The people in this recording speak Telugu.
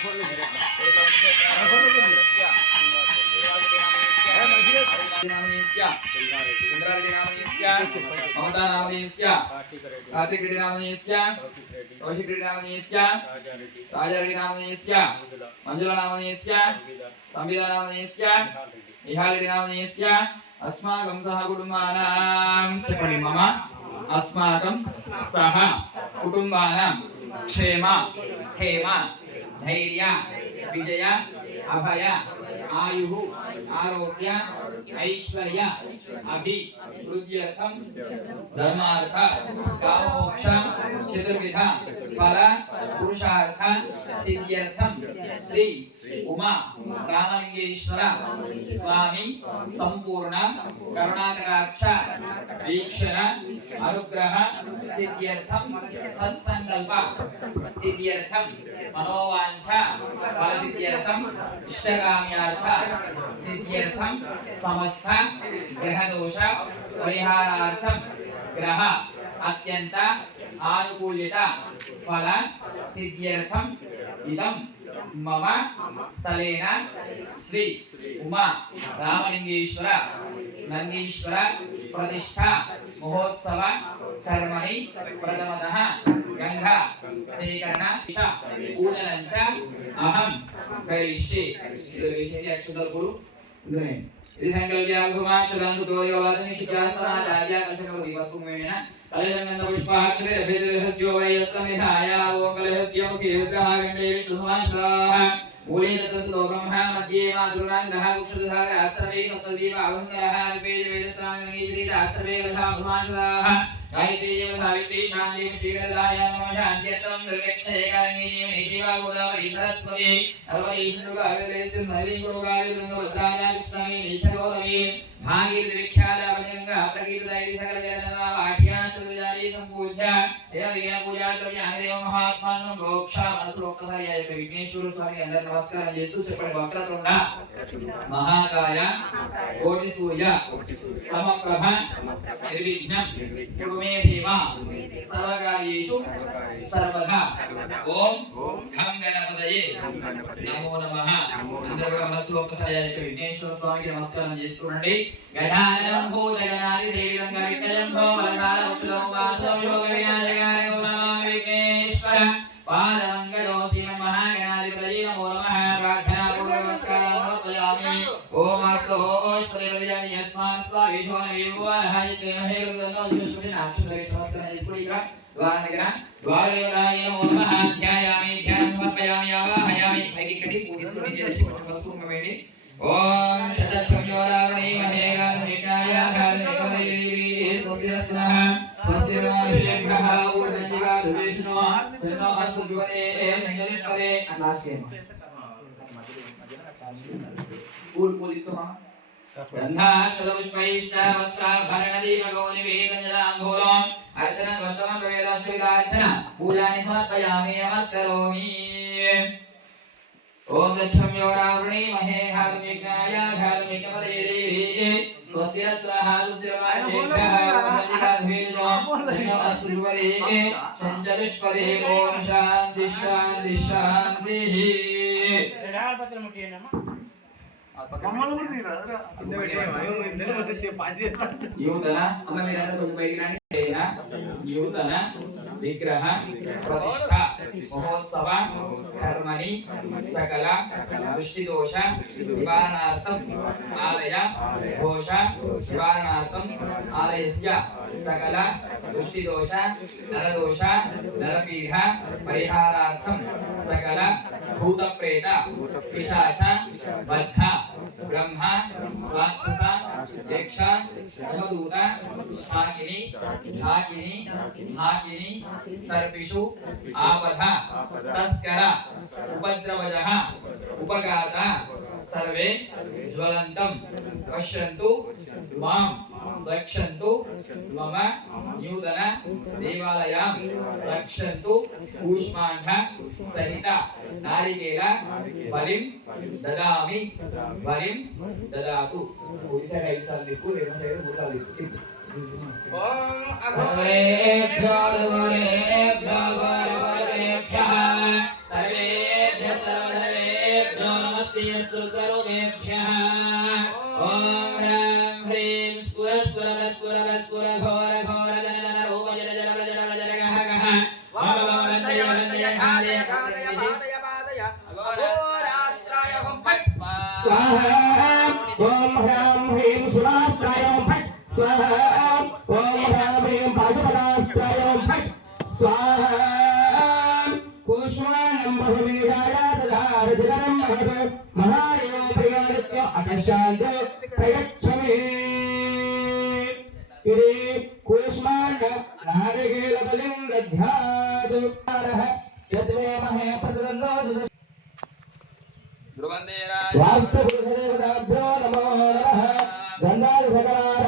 चंद्रारेड्डी नामनीस्य ममता नामनीस्य कार्तिक रेड्डी नामनीस्य कौशिक रेड्डी नामनीस्य राजारेड्डी नामनीस्य मंजुला नामनीस्य संविदा नामनीस्य निहाल रेड्डी नामनीस्य अस्माकं सह कुटुंबानां చెప్పండి మమ अस्माकं सह कुटुंबानां क्षेम स्थेम धैर्य विजय अभय आयु आरोग्य ऐश्वर्य अभिवृद्ध्यर्थं धर्मार्थ कामोक्ष चतुर्विध फल पुरुषार्थ सिद्ध्यर्थं श्री उमा रामलिंगेश्वर स्वामी संपूर्ण करुणाकटाक्ष वीक्षण अनुग्रह सिद्ध्यर्थं सत्संकल्प सिद्ध्यर्थं मनोवांछा फल सिद्ध्यर्थं इष्टकाम्यार्थ सिद्ध्यर्थं समस्त ग्रह दोष परिहारार्थं ग्रह अत्यंत आनुकूल्यता फल सिद्ध्यर्थं इदं मम स्थलेन श्री उमा रामलिंगेश्वर नंदीश्वर प्रतिष्ठा महोत्सव कर्मणि प्रथमतः गंगा सेकरण पूजनं च अहं करिष्ये अक्षतल गुरु ఇది సంకల్ప్యాసుమాక్షదంతుతోయోవాదని శిఖాసనాచార్య కలశకవతి వసుమేణ కలశంగంధ పుష్పాక్షతే అభ్యజరహస్యో వయస్సమిధాయ ఓం కలశస్య ముఖే విగ్రహాగండే విష్ణుమాశ్వాహ మూలే తతస్తో బ్రహ్మ మధ్యే మాతృనాన్నః కుక్షుధార సర్వే సప్తదీప అవంగరః అల్పేజ వేదస్వామిని విదిత సర్వే కలశాభమాశ్వాహ गायत्री सावित्री शांति श्रीरदाय नमः शांत्यर्थं दुर्गच्छेकांगी जीवनेतिवा गोदावरी सरस्वती नर्मदी सिंधुगाविरेस्ति नदी गुरुगावि गंगोत्राया कृष्णामि नीचगोदावरी भागीरथी विख्याता गंगा प्रकीर्तिदायिनी सकल जनना वाक्या सुजारी संपूज्य देवदीन पूजा ज्ञानदेव महात्मानं मोक्षा मनसोक्तसाय विघ्नेश्वर स्वामी अंदर नमस्कार येसु చెప్పండి వక్రతుండ महाकाय कोटि सूर्य समप्रभ निर्विघ्नं मे देवा सर्वकार्येषु सर्वदा ओम घं गणपतये नमो नमः అందరూ కూడా మనసులోకసారి విఘ్నేశ్వర స్వామికి నమస్కారం చేసుకోండి గణానం భూతగణాది సేవితం విఘ్నయం సోమలనాద ఉక్షరం వాసం యోగ వినాశకాయ నమః విఘ్నేశ్వర పాదమంగళో శ్రీమన్ మహాగణాధిపతయే నమో నమః ప్రార్థనా పూర్వక నమస్కారం సమర్పయామి ఓం అస్తో ఓష్పదేవయాని యస్మాన్ స్వావేశో నవేవనః యజ్ఞమహేరుదనో జ్యోష్పతి నాక్షత్రకే నమస్కారం చేసుకోండి ఇక్కడ ద్వారనగర ద్వారదేవరాయ నమో నమః ధ్యాయామి ధ్యానం సమర్పయామి ఆవాహయామి పైకి కట్టి పూజిస్తుని చేసి వస్తువు వేడి ఓం శతచంయోరావణి మహేగాధనికాయ గాధనికమయేవి స్వస్తిరస్నః స్వస్తిర్మానుషేభ్యః ఊర్ధ్వజిగాధువేష్ణో జన్నో అస్తు జ్వలే సంగలిష్వలే అన్నాస్యేమ పూల్ పూలిస్తమా गन्धाक्षरपुष्पैश्च वस्त्राभरणदीपगौनिवेदञ्जलाम्बूलं अर्चनं वस्त्रं प्रवेदाश्रितार्चन पूजानि समर्पयामि नमस्करोमि ॐ दक्षम्योरावृणे महे हातुं यज्ञाय हातुं यज्ञपतये देवी स्वस्तिरस्त्रः हातुस्तिरमाभ्यः अस्तु ध्रुवदे चञ्चलुष्पदे ॐ शान्ति शान्ति शान्तिः यूतन विग्रह प्रतिष्ठा महोत्सव कर्मणि सकल दृष्टिदोष निवारणार्थं आलय दोष निवारणार्थं आलयस्य सकल दृष्टिदोष नरदोष नरपीठ परिहारार्थं सकल भूतप्रेत पिशाच बद्ध ब्रह्म राक्षस यक्ष अवधूत शाकिनी ढाकिनी भागिनी सर्पिषु आपद तस्कर उपद्रवजः उपघात सर्वे ज्वलन्तं पश्यन्तु मां रक्षन्तु मम नूतन देवालयं रक्षन्तु कूष्माण्ड सहित नारिकेल बलिं ददामि बलिं ददातु ओडिसा साल दिक्कु रेवा साइड दूसरा दिक्कु सर्वेभ्यो सर्वेभ्यः सर्वेभ्यः स्तोत्ररूपेभ्यः ॐ ह्रां ह्रीं स्फुर स्फुर स्फुर स्फुर घोर घोर जन जन रूप जन जन जन जन गह गह वन्दय वन्दय खादय खादय पादय पादय अघोरास्त्राय हुं फट् स्वाहा ॐ ह्रां ह्रीं शिवास्त्राय हुं फट् स्वाहा ॐ ह्रां ह्रीं पाशुपतास्त्राय हुं फट् स्वाहा कुष्माण्डं बहुवीराय ददारधिकरं महत् महादेवो प्रियादित्यो अकशान्तो प्रयच्छमे इति कुष्माण्ड नारिकेलबलिं दध्यात् यद्मे महे प्रदन्नो वास्तुदेवताभ्यो नमो नमः गन्धादिसकला